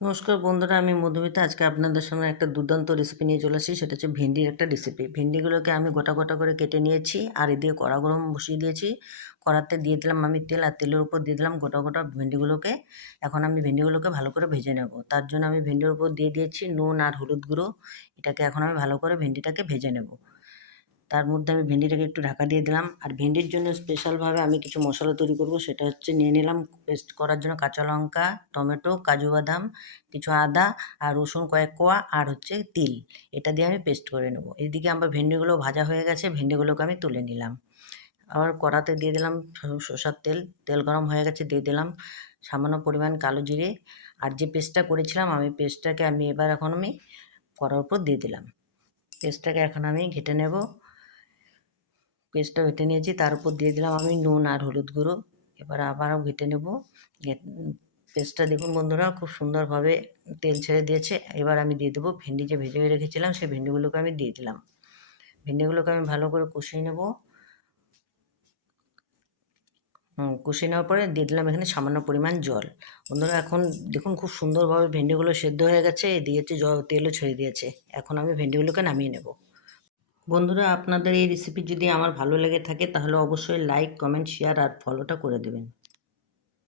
নমস্কার বন্ধুরা, আমি মধুমিতা। আজকে আপনাদের সামনে একটা দুর্দান্ত রেসিপি নিয়ে চলে আসি। সেটা হচ্ছে ভেন্ডির একটা রেসিপি। ভেন্ডিগুলোকে আমি গোটা গোটা করে কেটে নিয়েছি আর এদিকে কড়া গরম বসিয়ে দিয়েছি। কড়াতে দিয়ে দিলাম আমি তেল, আর তেলের উপর দিয়ে দিলাম গোটা গোটা ভেন্ডিগুলোকে। এখন আমি ভেন্ডিগুলোকে ভালো করে ভেজে নেব। তার জন্য আমি ভেন্ডির উপর দিয়ে দিয়েছি নুন আর হলুদ গুঁড়ো। এটাকে এখন আমি ভালো করে ভেন্ডিটাকে ভেজে নেব। তার মধ্যে আমি ভেন্ডিটাকে একটু ঢাকা দিয়ে দিলাম। আর ভেন্ডির জন্য স্পেশালভাবে আমি কিছু মশলা তৈরি করব। সেটা হচ্ছে নিয়ে নিলাম পেস্ট করার জন্য কাঁচা লঙ্কা, টমেটো, কাজু বাদাম, কিছু আদা আর রসুন কয়েক কোয়া, আর হচ্ছে তিল। এটা দিয়ে আমি পেস্ট করে নেব। এদিকে আমার ভেন্ডিগুলো ভাজা হয়ে গেছে, ভেন্ডিগুলোকে আমি তুলে নিলাম। আবার কড়াতে দিয়ে দিলাম সরষের তেল। তেল গরম হয়ে গেছে, দিয়ে দিলাম সামান্য পরিমাণ কালো জিরে। আর যে পেস্টটা করেছিলাম আমি পেস্টটাকে এবার এখন আমি কড়ার উপর দিয়ে দিলাম। পেস্টটাকে এখন আমি ঘেঁটে নেব। পেস্টটা ঘেঁটে নিয়েছি, তার উপর দিয়ে দিলাম আমি নুন আর হলুদ গুঁড়ো। এবার আবারও ঘেঁটে নেব। পেস্টটা দেখুন বন্ধুরা, খুব সুন্দরভাবে তেল ছেড়ে দিয়েছে। এবার আমি দিয়ে দেবো ভেন্ডি, যে ভেজে রেখেছিলাম সেই ভেন্ডিগুলোকে আমি দিয়ে দিলাম। ভেন্ডিগুলোকে আমি ভালো করে কষিয়ে নেব। কষিয়ে নেওয়ার পরে দিয়ে দিলাম এখানে সামান্য পরিমাণ জল। বন্ধুরা এখন দেখুন খুব সুন্দরভাবে ভেন্ডিগুলো সেদ্ধ হয়ে গেছে, এদিকে হচ্ছে তেলও ছেড়ে দিয়েছে। এখন আমি ভেন্ডিগুলোকে নামিয়ে নেব। বন্ধুরা, আপনাদের এই রেসিপি যদি আমার ভালো লেগে থাকে তাহলে অবশ্যই লাইক, কমেন্ট, শেয়ার আর ফলোটা করে দেবেন।